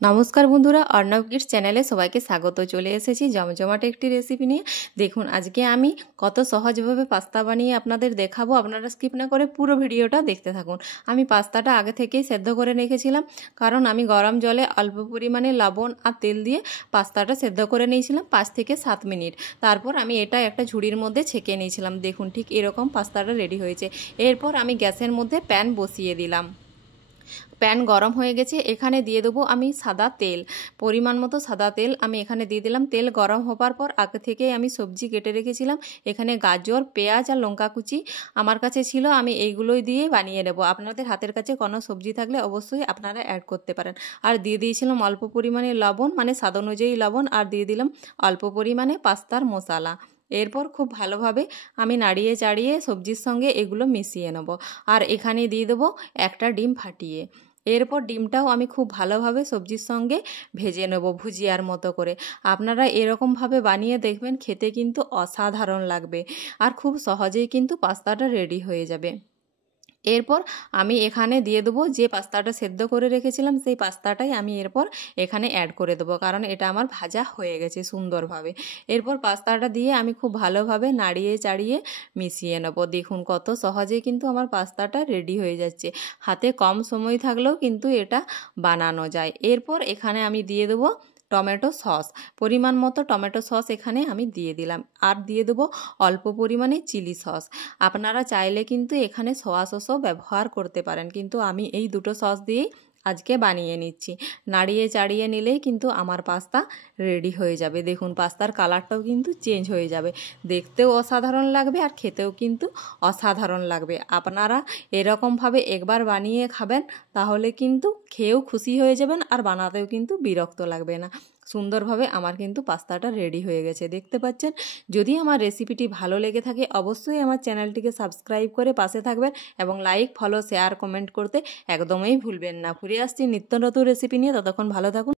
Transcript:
নমস্কার বন্ধুরা, অর্ণব কিডস চ্যানেলে সবাইকে স্বাগত। চলে এসেছি জমজমাট একটি রেসিপি নিয়ে। দেখুন আজকে আমি কত সহজভাবে পাস্তা বানিয়ে আপনাদের দেখাবো। আপনারা স্কিপ না করে পুরো ভিডিওটা দেখতে থাকুন। আমি পাস্তাটা আগে থেকেই সেদ্ধ করে রেখেছিলাম, কারণ আমি গরম জলে অল্প পরিমাণে লবণ আর তেল দিয়ে পাস্তাটা সেদ্ধ করে নিয়েছিলাম 5 থেকে 7 মিনিট। তারপর আমি এটা একটা ঝুড়ির মধ্যে ছেঁকে নিয়েছিলাম। দেখুন ঠিক এরকম পাস্তাটা রেডি হয়েছে। এরপর আমি গ্যাসের মধ্যে প্যান বসিয়ে দিলাম। প্যান গরম হয়ে গেছে, এখানে দিয়ে দেবো আমি সাদা তেল। পরিমাণ মতো সাদা তেল আমি এখানে দিয়ে দিলাম। তেল গরম হবার পর আগে থেকেই আমি সবজি কেটে রেখেছিলাম। এখানে গাজর, পেঁয়াজ আর লঙ্কা কুচি আমার কাছে ছিল, আমি এইগুলোই দিয়ে বানিয়ে নেব। আপনাদের হাতের কাছে কোনো সবজি থাকলে অবশ্যই আপনারা অ্যাড করতে পারেন। আর দিয়ে দিয়েছিলাম অল্প পরিমাণে লবণ, মানে স্বাদ অনুযায়ী লবণ, আর দিয়ে দিলাম অল্প পরিমাণে পাস্তার মশলা। এরপর খুব ভালোভাবে আমি নাড়িয়ে চাড়িয়ে সবজির সঙ্গে এগুলো মিশিয়ে নেব। আর এখানে দিয়ে দেবো একটা ডিম ফাটিয়ে। এরপর ডিমটাও আমি খুব ভালোভাবে সবজির সঙ্গে ভেজে নেব, ভুজিয়ার মতো করে। আপনারা এরকমভাবে বানিয়ে দেখবেন, খেতে কিন্তু অসাধারণ লাগবে। আর খুব সহজেই কিন্তু পাস্তাটা রেডি হয়ে যাবে। এরপর আমি এখানে দিয়ে দেবো যে পাস্তাটা সেদ্ধ করে রেখেছিলাম, সেই পাস্তাটাই আমি এরপর এখানে অ্যাড করে দেবো, কারণ এটা আমার ভাজা হয়ে গেছে সুন্দরভাবে। এরপর পাস্তাটা দিয়ে আমি খুব ভালোভাবে নাড়িয়ে চাড়িয়ে মিশিয়ে নেব। দেখুন কত সহজেই কিন্তু আমার পাস্তাটা রেডি হয়ে যাচ্ছে। হাতে কম সময় থাকলেও কিন্তু এটা বানানো যায়। এরপর এখানে আমি দিয়ে দেবো টমেটো সস। পরিমাণ মতো টমেটো সস এখানে আমি দিয়ে দিলাম। আর দিয়ে দেবো অল্প পরিমাণে চিলি সস। আপনারা চাইলে কিন্তু এখানে সোয়া সসও ব্যবহার করতে পারেন, কিন্তু আমি এই দুটো সস দিয়েই আজকে বানিয়ে নিচ্ছি। নাড়িয়ে চাড়িয়ে নিলেই কিন্তু আমার পাস্তা রেডি হয়ে যাবে। দেখুন পাস্তার কালারটাও কিন্তু চেঞ্জ হয়ে যাবে, দেখতেও অসাধারণ লাগবে আর খেতেও কিন্তু অসাধারণ লাগবে। আপনারা এরকমভাবে একবার বানিয়ে খাবেন, তাহলে কিন্তু খেয়েও খুশি হয়ে যাবেন আর বানাতেও কিন্তু বিরক্ত লাগবে না। সুন্দরভাবে আমার কিন্তু পাস্তাটা রেডি হয়ে গেছে, দেখতে পাচ্ছেন। যদি আমার রেসিপিটি ভালো লেগে থাকে অবশ্যই আমার চ্যানেলটিকে সাবস্ক্রাইব করে পাশে থাকবেন, এবং লাইক, ফলো, শেয়ার, কমেন্ট করতে একদমই ভুলবেন না। ফিরে আসছি নিত্য নতুন রেসিপি নিয়ে, ততক্ষণ ভালো থাকুন।